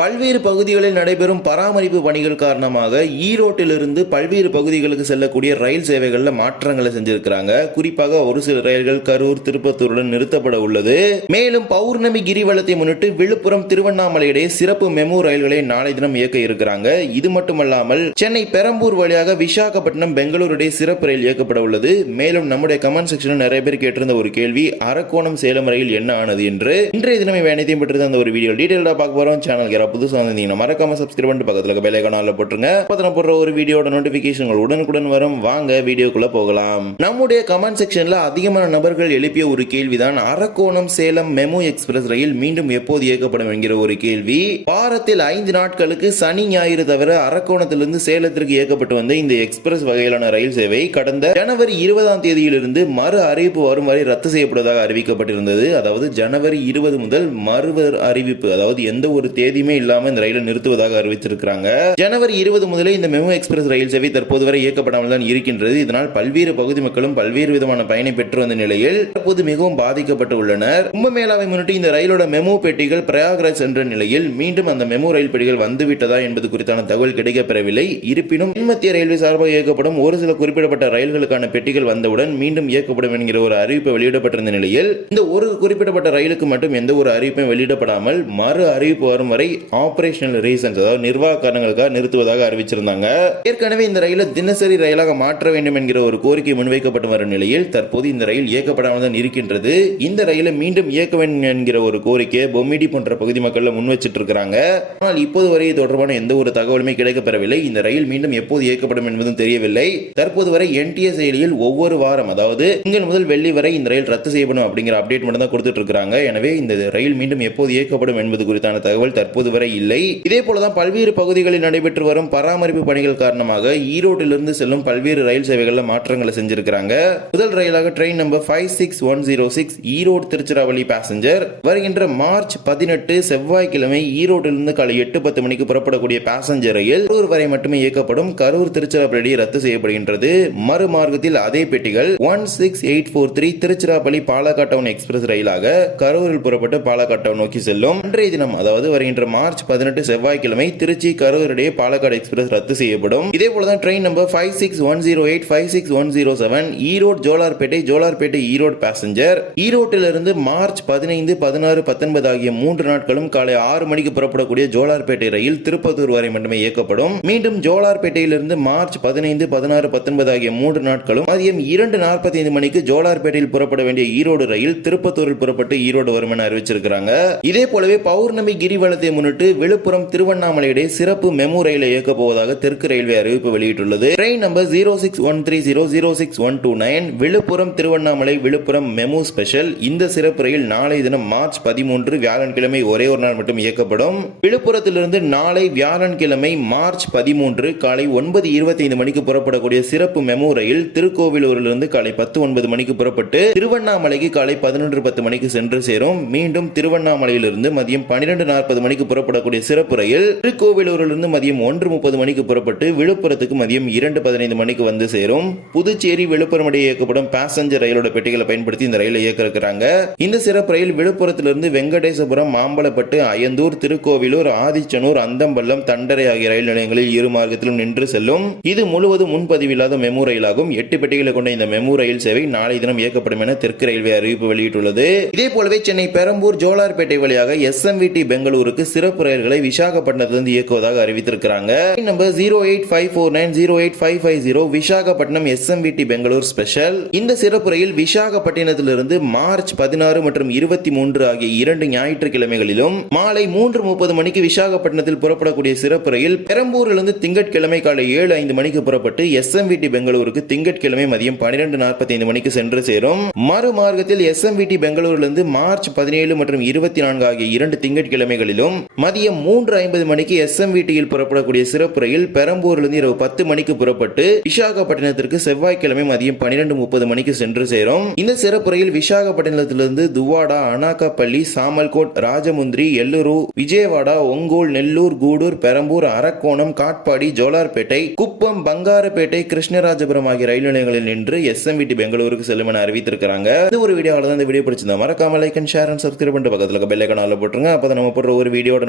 பல்வேறு பகுதிகளில் நடைபெறும் பராமரிப்பு பணிகள் காரணமாக ஈரோட்டிலிருந்து பல்வேறு பகுதிகளுக்கு செல்லக்கூடிய ரயில் சேவைகளில் மாற்றங்களை செஞ்சிருக்கிறாங்க. குறிப்பாக ஒரு சில ரயில்கள் கரூர் திருப்பத்தூருடன் நிறுத்தப்பட உள்ளது. மேலும் பௌர்ணமி கிரிவலத்தை முன்னிட்டு விழுப்புரம் திருவண்ணாமலை இடையே சிறப்பு மெமு ரயில்களை நாளை தினம் இயக்க இருக்கிறாங்க. இது மட்டுமல்லாமல் சென்னை பெரம்பூர் வழியாக விசாகப்பட்டினம் பெங்களூர் இடையே சிறப்பு ரயில் இயக்கப்பட உள்ளது. மேலும் நம்முடைய கமெண்ட் செக்ஷனில் நிறைய பேர் கேட்டிருந்த ஒரு கேள்வி அரக்கோணம் சேலம் ரயில் என்ன ஆனது என்று. இன்றைய தினம் இவை அனைத்தையும் அந்த ஒரு வீடியோ. டீடைல்டா பார்க்க போறோம். சேனல் புதுசாக வந்திருந்தீங்கன்னா மறக்காம சப்ஸ்கிரைப் பண்ணிட்டு பக்கத்தில் பெல் ஐக்கான போட்டுருங்க. பத்திரம் போடுற ஒரு வீடியோட நோட்டிஃபிகேஷன்கள் உடனுக்குடன் வரும். வாங்க வீடியோக்குள்ள போகலாம். நம்முடைய கமெண்ட் செக்ஷன்ல அதிகமான நபர்கள் எழுப்பிய ஒரு கேள்விதான் அரக்கோணம் சேலம் மெமு எக்ஸ்பிரஸ் ரயில் மீண்டும் எப்போது இயக்கப்படும் என்கிற ஒரு கேள்வி. வாரத்தில் ஐந்து நாட்களுக்கு சனி ஞாயிறு தவிர அரக்கோணத்திலிருந்து சேலத்திற்கு இயக்கப்பட்டு வந்த இந்த எக்ஸ்பிரஸ் வகையிலான ரயில் சேவை கடந்த ஜனவரி இருபதாம் தேதியிலிருந்து மறு அறிவிப்பு வரும் வரை ரத்து செய்யப்படுவதாக அறிவிக்கப்பட்டிருந்தது. அதாவது ஜனவரி இருபது முதல் மறு அறிவிப்பு அதாவது எந்த ஒரு தேதியுமே இல்லாம இந்த ரயிலை நிறுத்துவதாக அறிவித்திருக்கிறாங்க. ஜனவரி இருபது முதலே இந்த மெமு எக்ஸ்பிரஸ் ரயில் சேவை தற்போது வரை இயக்கப்படாமல் தான் இருக்கின்றது. இதனால் பல்வேறு பகுதி மக்களும் பல்வேறு விதமான பயனை பெற்று வந்த நிலையில் தற்போது மிகவும் பாதிக்கப்பட்டு உள்ளனர் கும்பமேளாவை முன்னிட்டு இந்த ரயிலோட மெமு பெட்டிகள் பிரயாக்ராஜ் என்ற நிலையில் மீண்டும் அந்த மெமு ரயில் பெட்டிகள் வந்துவிட்டதா என்பது குறித்தான தகவல் கிடைக்கப்பெறவில்லை. இருப்பினும் தென்மத்திய ரயில்வே சார்பாக இயக்கப்படும் ஒரு சில குறிப்பிடப்பட்ட ரயில்களுக்கான பெட்டிகள் வந்தவுடன் மீண்டும் இயக்கப்படும் என்கிற ஒரு அறிவிப்பு வெளியிடப்பட்டிருந்த நிலையில் இந்த ஒரு குறிப்பிடப்பட்ட ரயிலுக்கு மட்டும் எந்த ஒரு அறிவிப்பும் வெளியிடப்படாமல் மறு அறிவிப்பு வரும் வரை ஆபரேஷனல் ரீசன்ஸ் அதாவது நிர்வாக காரணங்களுக்காக நிறுத்துவதாக அறிவிச்சிருந்தாங்க. ஏற்கனவே இந்த ரயிலை தினசரி ரயிலாக மாற்ற வேண்டும் என்கிற ஒரு கோரிக்கை முன்வைக்கப்பட்டு வரும் நிலையில் தற்போது இந்த ரயில் இயக்கப்படாமல் தான் இருக்கின்றது. இந்த ரயிலை மீண்டும் இயக்க வேண்டும் என்கிற ஒரு கோரிக்கையை பொம்மிடி போன்ற பகுதி மக்கள் முன் வச்சிட்டு இருக்காங்க ஆனால் இப்போது வரை தொடர்பான எந்த ஒரு தகவலுமே கிடைக்கப்பெறவில்லை. இந்த ரயில் மீண்டும் எப்போது இயக்கப்படும் என்பதும் தெரியவில்லை. தற்போது வரை என்டிஏ செயலியில் ஒவ்வொரு வாரம் அதாவது திங்கள் முதல் வெள்ளி வரை இந்த ரயில் ரத்து செய்யப்படும் அப்படிங்கிற அப்டேட் மட்டும் தான் கொடுத்துட்டு இருக்காங்க எனவே இந்த ரயில் மீண்டும் எப்போது இயக்கப்படும் என்பது குறித்தான தகவல் தற்போது வரை இல்லை. இதே போலதான் பல்வேறு பகுதிகளில் நடைபெற்று வரும் பராமரிப்பு பணிகள் காரணமாக ஈரோட்டிலிருந்து செல்லும் பல்வேறு ரயில் சேவைகளில் மாற்றங்களை செஞ்சிருக்கிறாங்க. முதல் ரயிலாக train number five six one zero six Erode Tiruchirappalli passenger வருகின்ற மார்ச் பதினெட்டு செவ்வாய்க்கிழமை ஈரோட்டிலிருந்து காலை எட்டு பத்து மணிக்கு புறப்படக்கூடிய பேசஞ்சர் ரயில் கரூர் வரை மட்டுமே இயக்கப்படும் கரூர் திருச்சிராப்பள்ளி ரத்து செய்யப்படுகின்றது. மறுமார்க்கத்தில் அதே பெட்டிகள் one six eight four three Tiruchirappalli Palakkad town express ரயிலாக கரூரில் புறப்பட்டு பாலக்காட் டவுன் நோக்கி செல்லும். அன்றைய தினம் அதாவது வருகின்ற மார்ச் பதினெட்டு செவ்வாய்க்கிழமை திருச்சி கரூர் இடையே பாலக்காடு எக்ஸ்பிரஸ் ரத்து செய்யப்படும். இதே போலதான் train number five six one zero eight five six one zero seven Erode Jolarpettai Jolarpettai Erode passenger ஈரோட்டிலிருந்து March பதினைந்து பதினாறு பத்தொன்பது ஆகிய மூன்று நாட்களும் காலை ஆறு மணிக்கு புறப்படக்கூடிய ஜோலார்பேட்டை ரயில் திருப்பத்தூர் வரை மட்டுமே இயக்கப்படும். மீண்டும் ஜோலார்பேட்டையிலிருந்து மார்ச் பதினைந்து பதினாறு பத்தொன்பது ஆகிய மூன்று நாட்களும் மதியம் இரண்டு நாற்பத்தி ஐந்து மணிக்கு ஜோலார்பேட்டையில் புறப்பட வேண்டிய ஈரோடு ரயில் திருப்பத்தூரில் புறப்பட்டு ஈரோடு வரும் என அறிவிச்சிருக்கிறாங்க. இதே போலவே பௌர்ணமி கிரிவலத்தை முன்னிட்டு விழுப்புரம் திருவண்ணாமலை இடையே சிறப்பு மெமு ரயிலை இயக்கப் போவதாக தெற்கு ரயில்வே அறிவிப்பு வெளியிட்டுள்ளது. Train number zero six one three zero zero six one two nine Villupuram Tiruvannamalai Villupuram MEMU special. இந்த சிறப்பு ரயில் நாளை தினம் மார்ச் பதிமூன்று வியாழன்கிழமை ஒரே ஒரு நாள் மட்டும் இயக்கப்படும். விழுப்புரத்திலிருந்து நாளை வியாழன்கிழமை மார்ச் பதிமூன்று காலை ஒன்பது இருபத்தி ஐந்து மணிக்கு புறப்படக்கூடிய சிறப்பு மெமு ரயில் திருக்கோவிலூரிலிருந்து காலை பத்து ஒன்பது மணிக்கு புறப்பட்டு திருவண்ணாமலைக்கு காலை பதினொன்று பத்து மணிக்கு சென்று சேரும். மீண்டும் திருவண்ணாமலையிலிருந்து மதியம் பன்னிரண்டு நாற்பது மணிக்கு புற புறப்படக்கூடிய சிறப்பு ரயில் திருக்கோவிலூரிலிருந்து மதியம் ஒன்று முப்பது மணிக்கு புறப்பட்டு விழுப்புரத்துக்கு மதியம் இரண்டு பதினைந்து மணிக்கு வந்து சேரும். புதுச்சேரி விழுப்புரம் இடையே இயக்கப்படும் பேசஞ்சர் ரயிலோட பெட்டிகளை பயன்படுத்தி இந்த ரயிலை இயக்க இருக்கிறாங்க இந்த சிறப்பு ரயில் விழுப்புரத்திலிருந்து வெங்கடேசபுரம் மாம்பலப்பட்டு அயந்தூர் திருக்கோவிலூர் ஆதிச்சனூர் அந்தம்பள்ளம் தண்டரை ஆகிய ரயில் நிலையங்களில் இரு மார்க்கத்திலும் நின்று செல்லும். இது முழுவதும் முன்பதிவு இல்லாத மெமு ரயிலாகும். எட்டு பெட்டிகளை கொண்ட இந்த மெமு ரயில் சேவை நாளை தினம் இயக்கப்படும் என தெற்கு ரயில்வே அறிவிப்பு வெளியிட்டுள்ளது. இதே போலவே சென்னை பெரம்பூர் ஜோலார்பேட்டை வழியாக எஸ்எம்விடி பெங்களூருக்கு சிறப்பு ரயில்களை விசாகப்பட்டினத்திலிருந்து இயக்குவதாக அறிவித்திருக்கிறாங்க. Number zero eight five four nine zero eight five five zero Visakhapatnam SMVT Bengaluru special இந்த சிறப்பு ரயில் விசாகப்பட்டினத்திலிருந்து மார்ச் பதினாறு மற்றும் இருபத்தி மூன்று ஆகிய இரண்டு ஞாயிற்றுக்கிழமைகளிலும் மாலை மூன்று முப்பது மணிக்கு விசாகப்பட்டினத்தில் புறப்படக்கூடிய சிறப்பு ரயில் பெரம்பூரிலிருந்து திங்கட்கிழமை காலை ஏழு ஐந்து மணிக்கு புறப்பட்டு எஸ்எம்விடி பெங்களூருக்கு திங்கட்கிழமை மதியம் பன்னிரண்டு நாற்பத்தி ஐந்து மணிக்கு சென்று சேரும். மறுமார்க்கத்தில் எஸ்எம்விடி பெங்களூரிலிருந்து மார்ச் பதினேழு மற்றும் இருபத்தி நான்கு ஆகிய இரண்டு திங்கட்கிழமைகளிலும் மதியம் மூன்று ஐம்பது மணிக்கு எஸ்எம்விடியில் புறப்படக்கூடிய சிறப்பு ரயில் பெரம்பூரிலிருந்து இரவு பத்து மணிக்கு புறப்பட்டு விசாகப்பட்டினத்திற்கு செவ்வாய்க்கிழமை மதியம் பனிரெண்டு முப்பது மணிக்கு சென்று சேரும். இந்த சிறப்பு ரயில் விசாகப்பட்டினத்திலிருந்து துவாடா அனாக்காப்பள்ளி சாமல்கோட் ராஜமுந்திரி எல்லூரு விஜயவாடா ஒங்கோல் நெல்லூர் கூடூர் பெரம்பூர் அரக்கோணம் காட்பாடி ஜோலார்பேட்டை குப்பம் பங்காரப்பேட்டை கிருஷ்ணராஜபுரம் ஆகிய ரயில் நிலையங்களில் நின்று எஸ்எம்விடி பெங்களூருக்கு செல்லும் என அறிவித்திருக்கிறாங்க. இது ஒரு வீடியோவில் தான் இந்த வீடியோ பிடிச்சிருந்தா மறக்காம like and share and subscribe பண்ணிட்டு பக்கத்தில் பெல் போட்டுருங்க. அப்போ நம்ம போடுற ஒரு வீடியோட